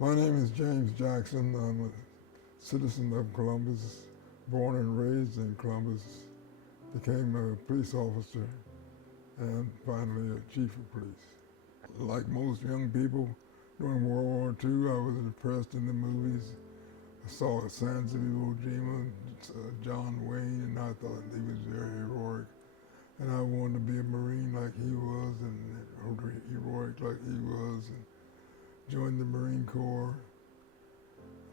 My name is James Jackson. I'm a citizen of Columbus, born and raised in Columbus, became a police officer, and finally a chief of police. Like most young people during World War II, I was impressed in the movies. I saw Sands of Iwo Jima, John Wayne, and I thought he was very heroic. And I wanted to be a Marine like he was, and heroic like he was, and joined the Marine Corps.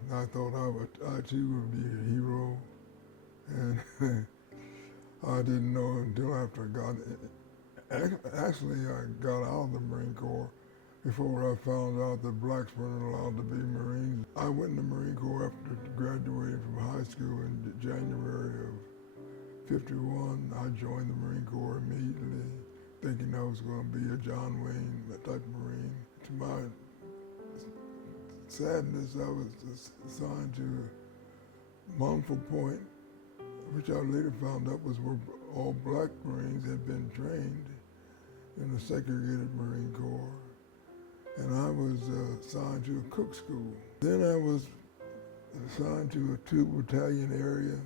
And I thought I too would be a hero. And I didn't know until after I got actually I got out of the Marine Corps before I found out that blacks weren't allowed to be Marines. I went in the Marine Corps after graduating from high school in January of '51. I joined the Marine Corps immediately, thinking I was going to be a John Wayne type Marine. To my sadness, I was assigned to Monfort Point, which I later found out was where all black Marines had been trained in the segregated Marine Corps. And I was assigned to a cook school. Then I was assigned to a 2-battalion area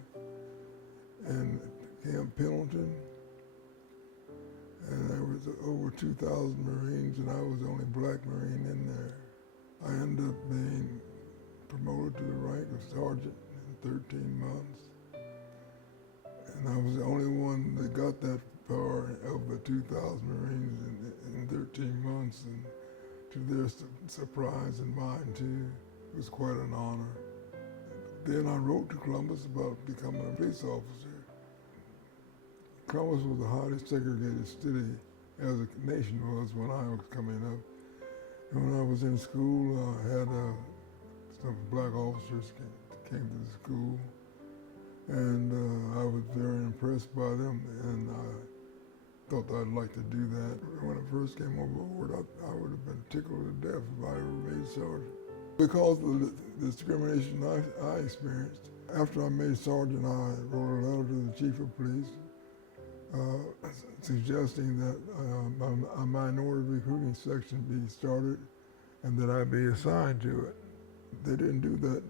in Camp Pendleton. And there was over 2,000 Marines, and I was the only black Marine in there. I ended up being promoted to the rank of sergeant in 13 months. And I was the only one that got that far of the 2,000 Marines in 13 months. And to their surprise and mine too, it was quite an honor. Then I wrote to Columbus about becoming a police officer. Columbus was the highly segregated city, as the nation was when I was coming up. And when I was in school, I had some black officers came to the school, and I was very impressed by them, and I thought I'd like to do that. When I first came on board, I would have been tickled to death if I ever made sergeant. Because of the discrimination I experienced, after I made sergeant, I wrote a letter to the chief of police suggesting that a minority recruiting section be started and that I be assigned to it. They didn't do that,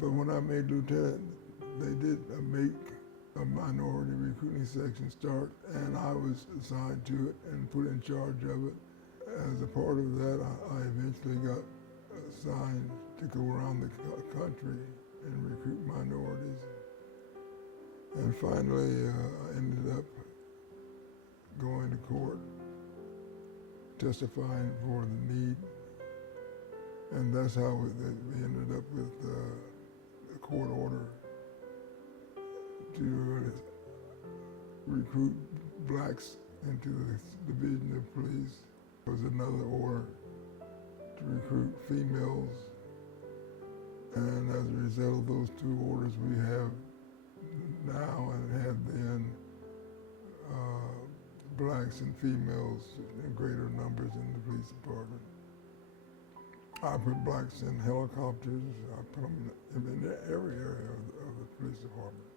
but when I made lieutenant, they did make a minority recruiting section start, and I was assigned to it and put in charge of it. As a part of that, I eventually got assigned to go around the country and recruit minorities. And finally, I ended up going to court, testifying for the need. And that's how we ended up with a court order to recruit blacks into the division of police. There was another order to recruit females. And as a result of those two orders, we have now and had then blacks and females in greater numbers in the police department. I put blacks in helicopters. I put them in every area of the police department.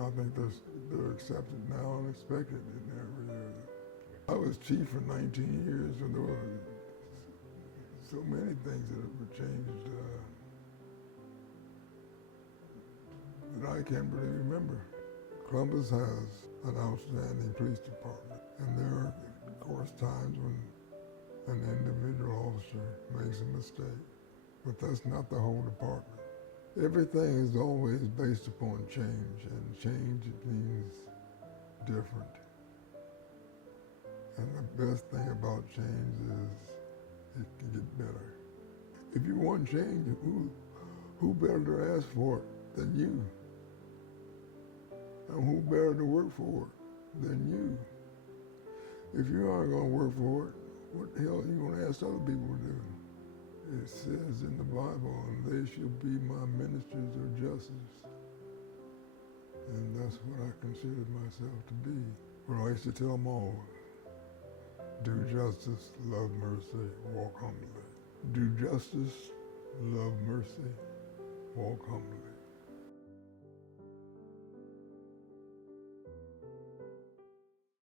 I think they're accepted now and expected in every area. I was chief for 19 years, and there were so many things that have changed that I can't really remember. Columbus has an outstanding police department, and there are, of course, times when an individual officer makes a mistake, but that's not the whole department. Everything is always based upon change, and change means different. And the best thing about change is it can get better. If you want change, who better to ask for it than you? And who better to work for it than you? If you aren't going to work for it, what the hell are you going to ask other people to do? It says in the Bible, and they shall be my ministers of justice. And that's what I consider myself to be. Well, I used to tell them all, do justice, love mercy, walk humbly. Do justice, love mercy, walk humbly.